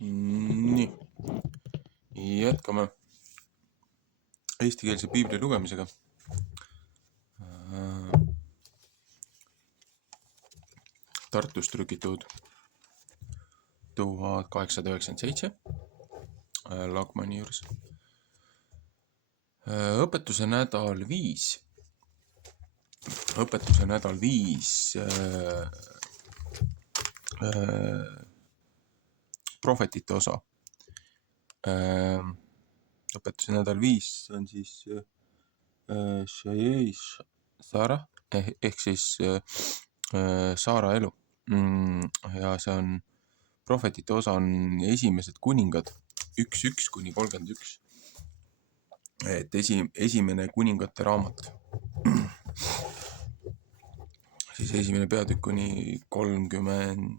Nii, jätkame eestikeelse piibli lugemisega. Tartus trükitud 1897 Lagmani juures. Õpetuse nädal 5. Prohvetite osa. Õpetuse nädal 5 on siis Saara ehk siis Saara elu. Ja see on, prohvetite osa on esimesed kuningad 1:1-31. Et esimene kuningate raamat. Siis esimene peatükk kuni 31.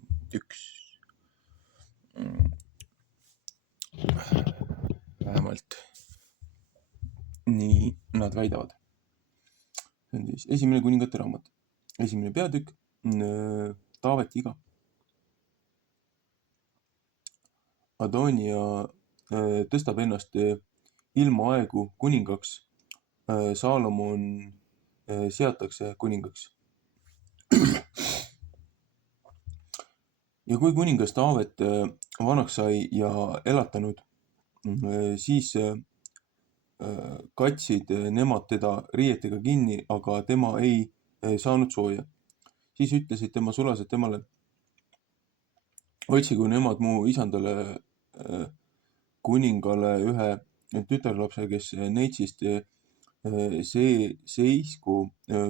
Vähemalt nii nad väidavad. See on siis esimene kuningate raamat. Esimene peatükk, Taaveti iga. Adonia tõstab ennast ilma aegu kuningaks. Saalomon seatakse kuningaks. Ja kui kuningas Taavet vanaks sai ja elatanud, siis katsid nemad teda riietega kinni, aga tema ei saanud sooja. Siis ütlesid tema sulased temale: otsigu nemad mu isandale kuningale ühe tütarlapse, kes neitsist seisku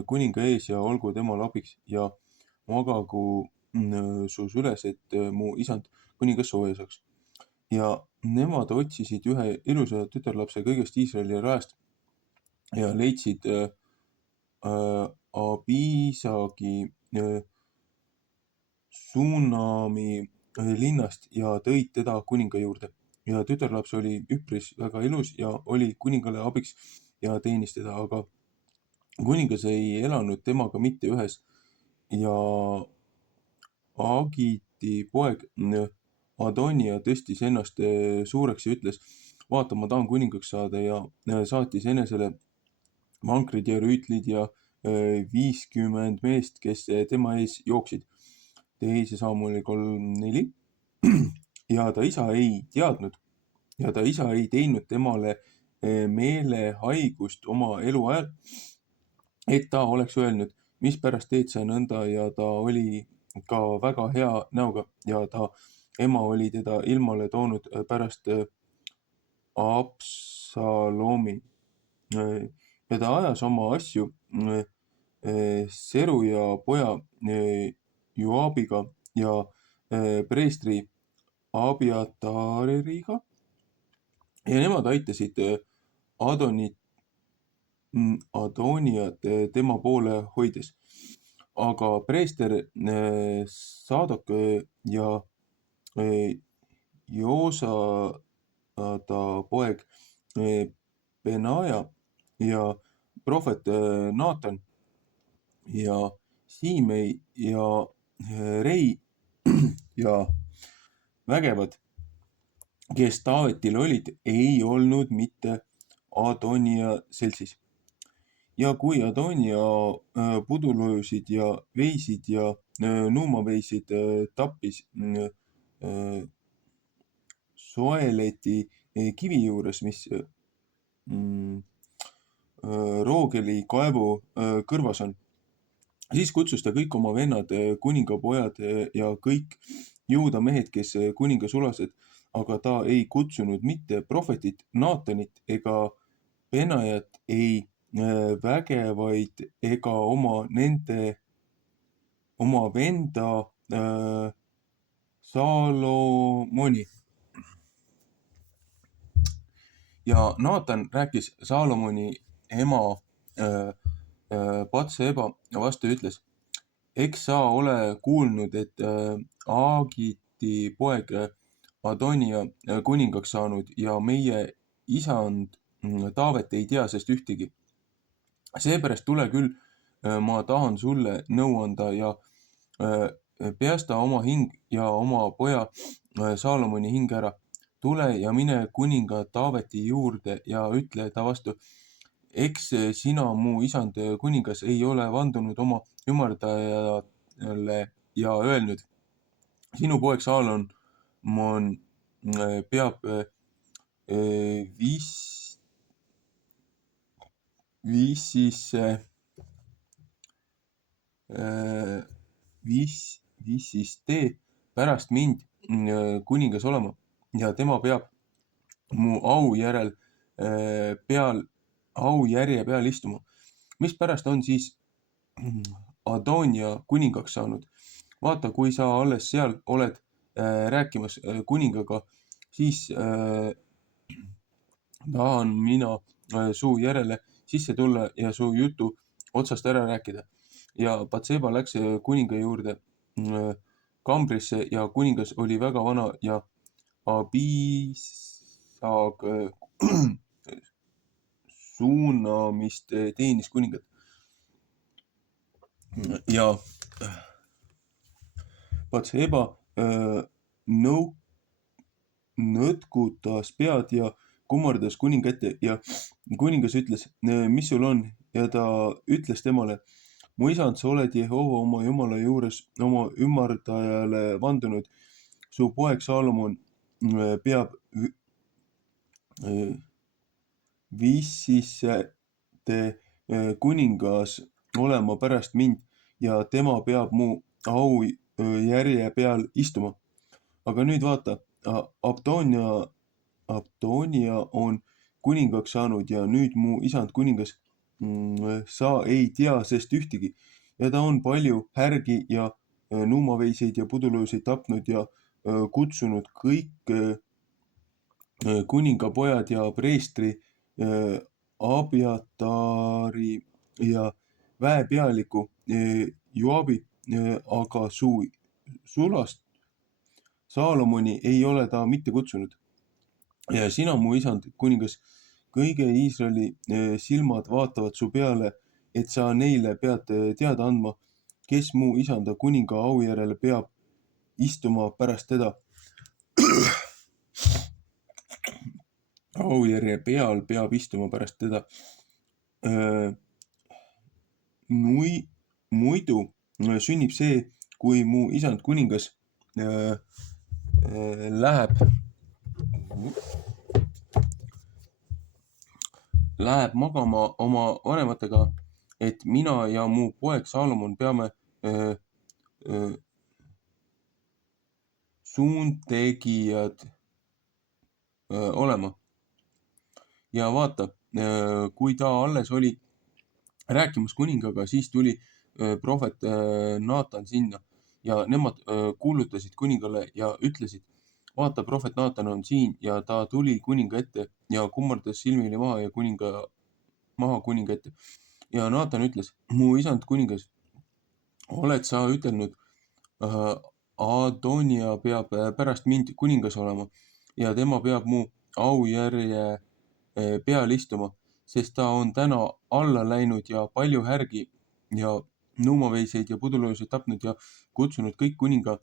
kuninga ees ja olgu temal abiks ja magagu su süles, et mu isand kuningas sooja saaks. Ja nemad otsisid ühe ilusa tütarlapse kõigest Iisraeli rajast ja leidsid Abisagi Sunami linnast ja tõid teda kuninga juurde. Ja tütarlaps oli üpris väga ilus ja oli kuningale abiks ja teenis teda, aga kuningas ei elanud temaga mitte ühes. Ja Agiti poeg Adonia tõstis ennast suureks ja ütles: vaata, ma tahan kuningaks saada, ja saatis enesele vankrid ja rüütlid ja 50 meest, kes tema ees jooksid. Teise Samueli 3:4. Ja ta isa ei teadnud ja ta isa ei teinud temale meelehaigust oma eluajal, et ta oleks öelnud: mispärast teed sa nõnda, ja ta oli ka väga hea näoga ja ta ema oli teda ilmale toonud pärast Absalomi. Ja ta ajas oma asju Seruja poja Joabiga ja preestri Abiatariga. Ja nemad aitasid Adoniat tema poole hoides. Aga preester Saadok ja Joosada poeg Benaja ja prohvet Naatan ja Siimei ja Rei ja vägevad, kes Taavetil olid, ei olnud mitte Adonia seltsis. Ja kui Adonia puduloojusid ja veisid ja nuumaveisid tappis Soeleti kivi juures, mis Roogeli kaevu kõrvas on, siis kutsus ta kõik oma vennad, kuningapojad ja kõik Juuda mehed, kes kuninga sulased, aga ta ei kutsunud mitte prohvetit Naatanit ega Benajat, ei vägevaid ega oma venda Saalomoni. Ja Naatan rääkis Saalomoni ema Batseba vastu ja ütles: eks sa ole kuulnud, et Agiti poeg Adonia kuningaks saanud ja meie isand Taavet ei tea sest ühtegi. Seepärast tule küll, ma tahan sulle nõu anda ja päästa oma hing ja oma poja Saalomoni hing ära. Tule ja mine kuninga Taaveti juurde ja ütle ta vastu, eks sina, mu isand kuningas, ei ole vandunud oma ümardajale ja öelnud, sinu poeg Saalomon peab viisiste pärast mind kuningas olema ja tema peab mu aujärje peal istuma. Mispärast on siis Adonia kuningaks saanud? Vaata, kui sa alles seal oled rääkimas kuningaga, siis tahan mina su järele sisse tulla ja su jutu otsast ära rääkida. Ja Batseba läks kuninga juurde kambrisse ja kuningas oli väga vana ja Abisag suunamist teenis kuningat. Ja Batseba nõtkutas pead ja kummardas kuninga ette ja kuningas ütles, mis sul on? Ja ta ütles temale, mu isand, sa oled Jehova oma Jumala juures oma ümardajale vandunud. Su poeg Saalomon peab viissiste kuningas olema pärast mind ja tema peab mu aujärje peal istuma. Aga nüüd vaata, Abdonia on kuningaks saanud ja nüüd mu isand kuningas, sa ei tea sest ühtegi ja ta on palju härgi ja nuumaveiseid ja pudulööseid tapnud ja kutsunud kõik kuningapojad ja preestri Abiatari ja väepealiku Joabi, aga su sulast Saalomoni ei ole ta mitte kutsunud. Ja sina, mu isand kuningas, kõige Iisraeli silmad vaatavad su peale, et sa neile pead teada andma, kes mu isanda kuninga aujärjele peab istuma pärast teda. Aujärje peal peab istuma pärast teda. Muidu sünnib see, kui mu isand kuningas läheb magama oma vanematega, et mina ja mu poeg Saalomon peame suuntegijad olema. Ja vaata, kui ta alles oli rääkimas kuningaga, siis tuli prohvet Naatan sinna ja nemad kuulutasid kuningale ja ütlesid, vaata, prohvet Naatan on siin ja ta tuli kuninga ette ja kummardas silmili maha ja kuninga ette. Ja Naatan ütles, mu isand kuningas, oled sa ütelnud, Adonia peab pärast mind kuningas olema ja tema peab mu aujärje peal istuma, sest ta on täna alla läinud ja palju härgi ja nuumaveiseid ja pudulööseid tapnud ja kutsunud kõik kuninga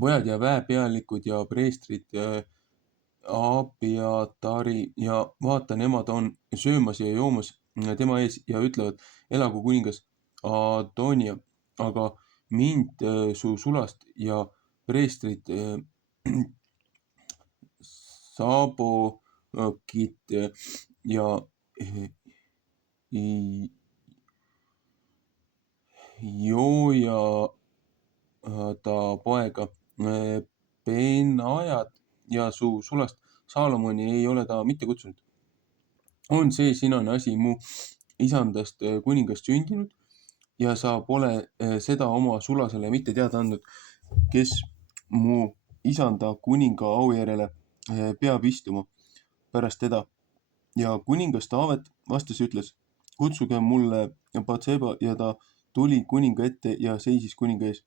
pojad ja väepealikud ja preestrid Abiatari ja vaata, nemad on söömas ja joomas tema ees ja ütlevad, elagu kuningas Adonia, aga mind su sulast ja preestrid Sabokit ja Joojada poega Benajat ja su sulast Saalomoni ei ole ta mitte kutsunud. On see sinane asi mu isandast kuningast sündinud ja sa pole seda oma sulasele mitte teada andnud, kes mu isanda kuninga aujärjele peab istuma pärast teda. Ja kuningas Taavet vastas ja ütles, kutsuge mulle Batseba ja ta tuli kuninga ette ja seisis kuninga ees.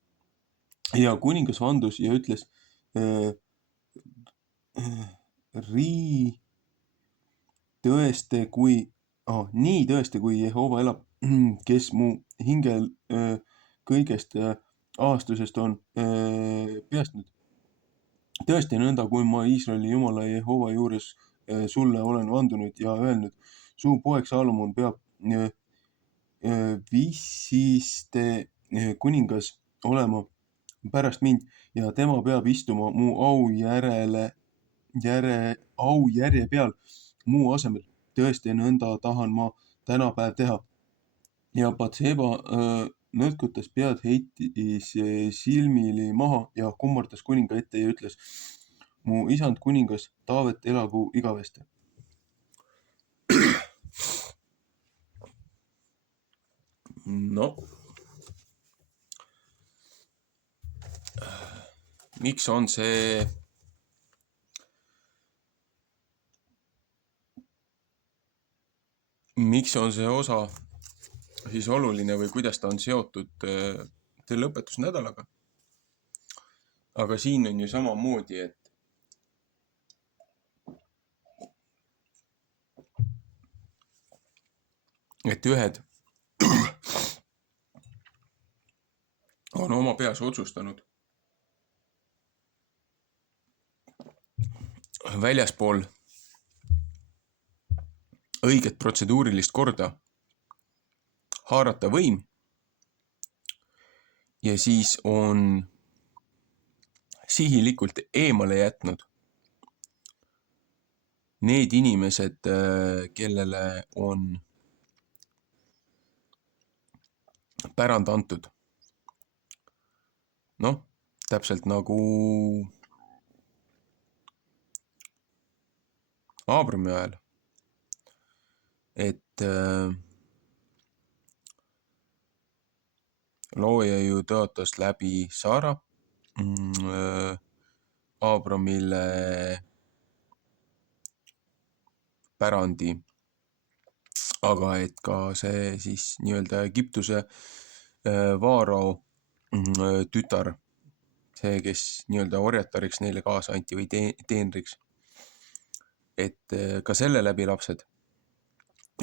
Ja kuningas vandus ja ütles, nii tõeste, kui Jehova elab, kes mu hingel kõigest ahastusest on päästnud. tõesti nõnda, kui ma Iisraeli Jumala Jehova juures sulle olen vandunud ja öelnud, su poeg Saalomon peab vissiste kuningas olema pärast mind ja tema peab istuma mu aujärje peal muu asemel. tõesti, nõnda tahan ma tänapäev teha. Ja Batseba nõtkutas pead, heitis silmili maha ja kummardas kuninga ette ja ütles, mu isand kuningas Taavet elagu igavesti. No, miks on see osa siis oluline või kuidas ta on seotud lõpetusnädalaga? Aga siin on ju samamoodi, et ühed on oma peas otsustanud väljaspool õiget protseduurilist korda haarata võim ja siis on sihilikult eemale jätnud need inimesed, kellele on pärand antud. Noh, täpselt nagu Aabrami ajal, et looja ju tõotas läbi Saara Aabramile pärandi, aga et ka see siis nii-öelda Egiptuse vaarao tütar, see, kes nii-öelda orjatariks neile kaasa anti või teenriks, et ka selle läbi lapsed,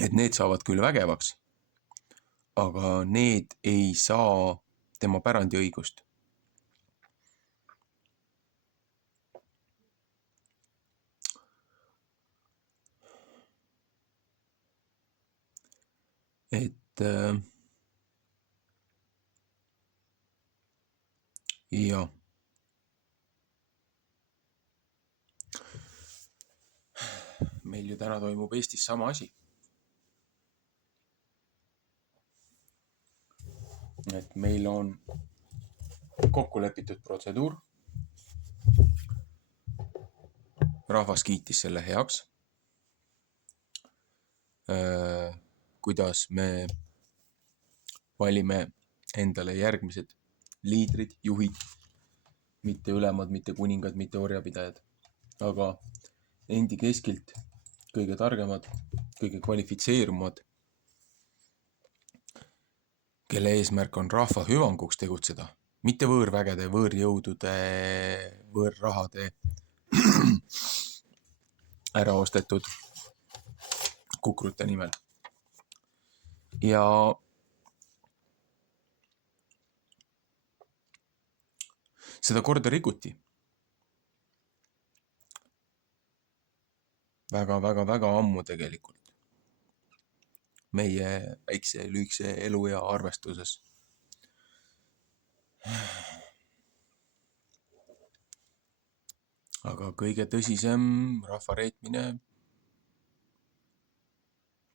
et need saavad küll vägevaks, aga need ei saa tema pärandiõigust. Et ja meil ju täna toimub Eestis sama asi. Et meil on kokku lepitud protseduur. Rahvas kiitis selle heaks. Kuidas me valime endale järgmised liidrid, juhid, mitte ülemad, mitte kuningad, mitte orjapidajad, aga endi keskilt kõige targemad, kõige kvalifitseerumad, kelle eesmärk on rahva hüvanguks tegutseda, mitte võõrvägede, võõrjõudude, võõrrahade ära ostetud kukrute nimel. Ja seda korda rikuti. Väga ammu tegelikult. Meie väikse lühikese elu ja arvestuses. Aga kõige tõsisem rahvareetmine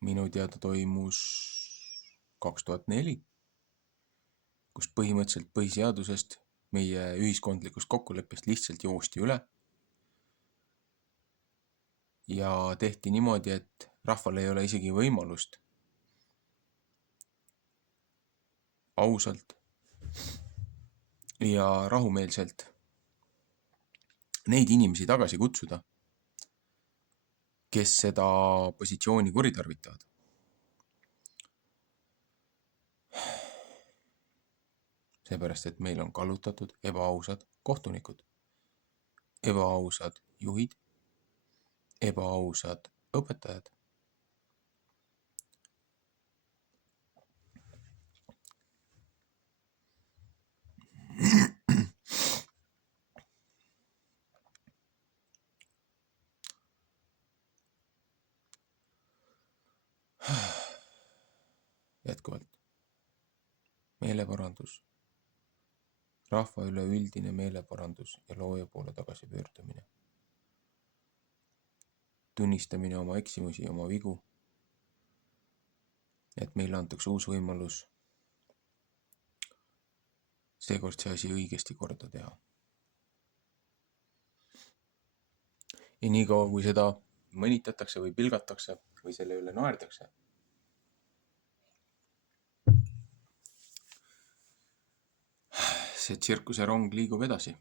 minu teada toimus 2004, kus põhimõtteliselt põhiseadusest, meie ühiskondlikust kokkuleppest lihtsalt joosti üle ja tehti niimoodi, et rahval ei ole isegi võimalust ausalt ja rahumeelselt neid inimesi tagasi kutsuda, kes seda positsiooni kuritarvitavad. Seepärast, et meil on kallutatud ebaausad kohtunikud, ebaausad juhid, ebaausad õpetajad. Jätkuvalt. Meeleparandus. Rahva üleüldine meeleparandus ja looja poole tagasi pöördumine. Tunnistamine oma eksimusi, oma vigu. Et meile antakse uus võimalus seekord see asi õigesti korda teha. Ja niikaua, kui seda mõnitatakse või pilgatakse või selle üle naerdakse, see tsirkuse rong liigub edasi.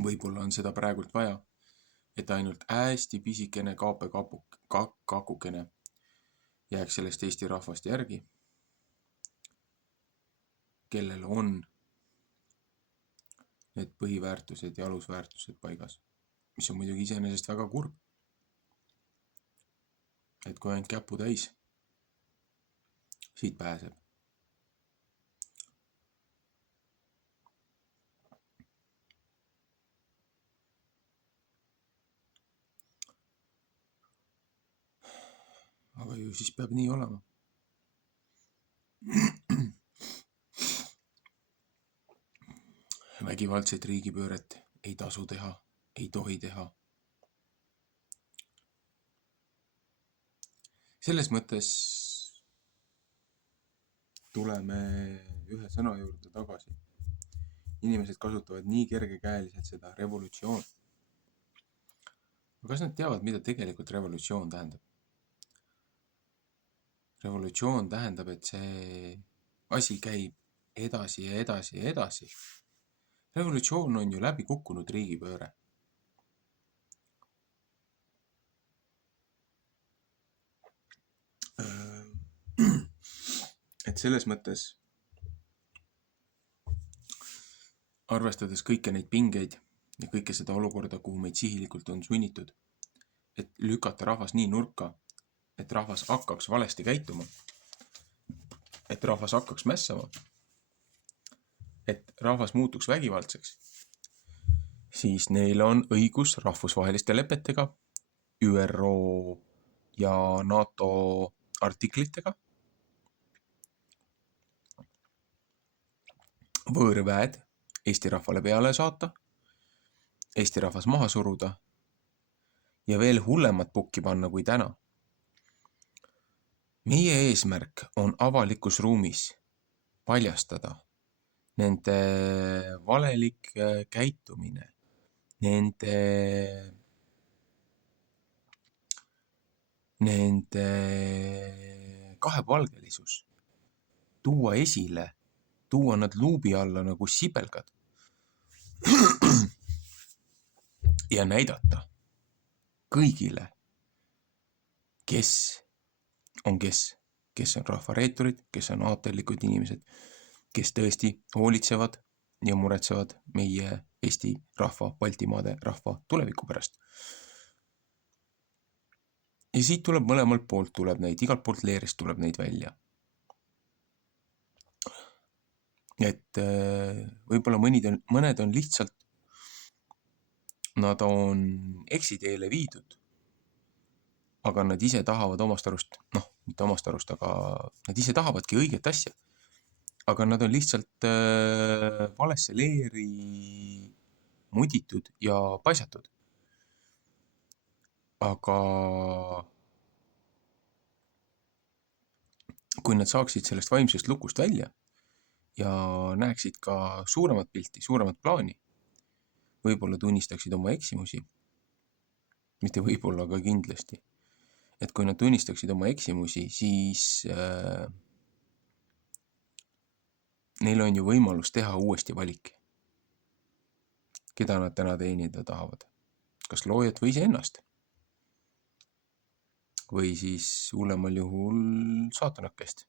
Võib-olla on seda praegult vaja, et ainult hästi pisikene kakukene jääks sellest Eesti rahvast järgi, kellel on need põhiväärtused ja alusväärtused paigas, mis on muidugi iseenesest väga kurb. Et kui ainult käpu täis, siit pääseb. Aga ju siis peab nii olema. Vägivaldset riigipööret ei tasu teha, ei tohi teha. Selles mõttes tuleme ühe sõna juurde tagasi. Inimesed kasutavad nii kergekäeliselt seda revolutsioon. Kas nad teavad, mida tegelikult revolutsioon tähendab? Revolutsioon tähendab, et see asi käib edasi ja edasi ja edasi. Revolutsioon on ju läbi kukkunud riigipööre. Et selles mõttes, arvestades kõike neid pingeid ja kõike seda olukorda, kuhu meid sihilikult on sunnitud, et lükata rahvas nii nurka, et rahvas hakkaks valesti käituma, et rahvas hakkaks mässama, et rahvas muutuks vägivaldseks, siis neil on õigus rahvusvaheliste lepetega, ÜRO ja NATO artiklitega võõrväed Eesti rahvale peale saata, Eesti rahvas maha suruda ja veel hullemat pukki panna kui täna. Meie eesmärk on avalikus ruumis paljastada nende valelik käitumine, nende kahepalgelisus, tuua esile, tuua nad luubi alla nagu sibelgad ja näidata kõigile, kes on rahvareeturid, kes on aatellikud inimesed, kes tõesti hoolitsevad ja muretsevad meie Eesti rahva, Baltimaade rahva tuleviku pärast. Ja siit tuleb mõlemalt poolt, tuleb neid, igalt poolt leerist tuleb neid välja. Et võib-olla mõned on lihtsalt, nad on eksiteele viidud, aga nad ise tahavad omast arust, mitte omast arust, aga nad ise tahavadki õiget asja. Aga nad on lihtsalt valesse leeri muditud ja paisatud. Aga kui nad saaksid sellest vaimsest lukust välja ja näeksid ka suuremat pilti, suuremat plaani, võib-olla tunnistaksid oma eksimusi, mitte võib-olla, aga kindlasti. Et kui nad tunnistaksid oma eksimusi, siis neil on ju võimalus teha uuesti valik. Keda nad täna teenida tahavad? Kas loojat või iseennast? Või siis hullemal juhul saatanakest,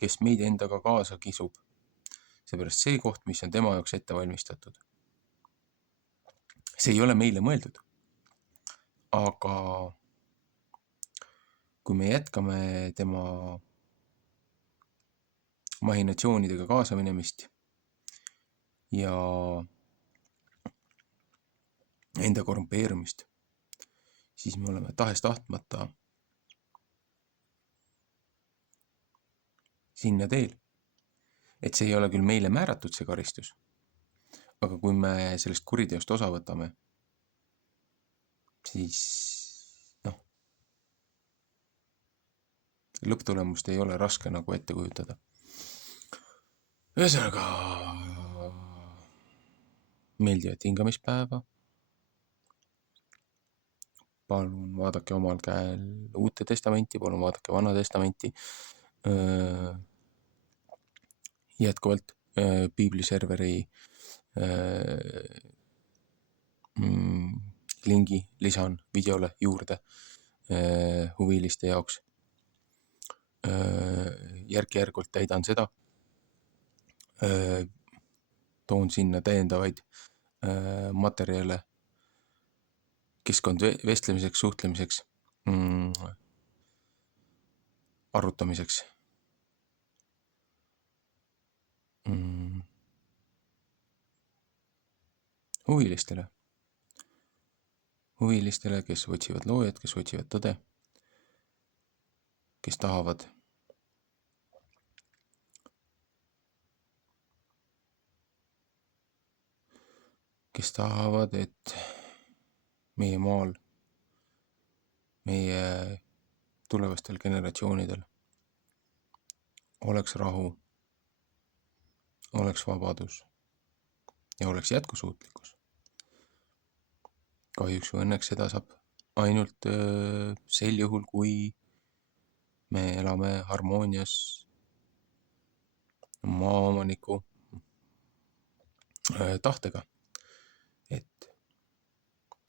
kes meid endaga kaasa kisub. Seepärast see koht, mis on tema jaoks ette valmistatud. See ei ole meile mõeldud. Aga kui me jätkame tema mahinatsioonidega kaasa minemist ja enda korrumpeerumist, siis me oleme tahes-tahtmata sinna teel. Et see ei ole küll meile määratud, see karistus, aga kui me sellest kuriteost osa võtame, siis lõpptulemust ei ole raske nagu ette kujutada. Ühesõnaga, meeldivat hingamispäeva. Palun vaadake omal käel Uute Testamenti, palun vaadake Vana Testamenti. Jätkuvalt piibliserveri lingi lisan videole juurde huviliste jaoks. Järk-järgult täidan seda. Toon sinna täiendavaid materjale keskkondvestlemiseks, suhtlemiseks, arutamiseks. Huvilistele, kes otsivad loojat, kes otsivad tõde, kes tahavad, et meie maal, meie tulevastel generatsioonidel oleks rahu, oleks vabadus ja oleks jätkusuutlikkus. Kahjuks või õnneks seda saab ainult sel juhul, kui me elame harmoonias maaomaniku tahtega. Et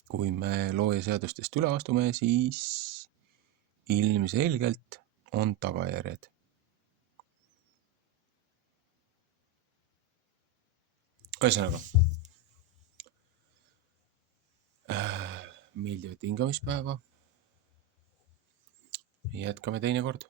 kui me loojaseadustest üle astume, siis ilmselgelt on tagajärjed. Ühesõnaga, meeldivat hingamispäeva. Jätkame teinekord.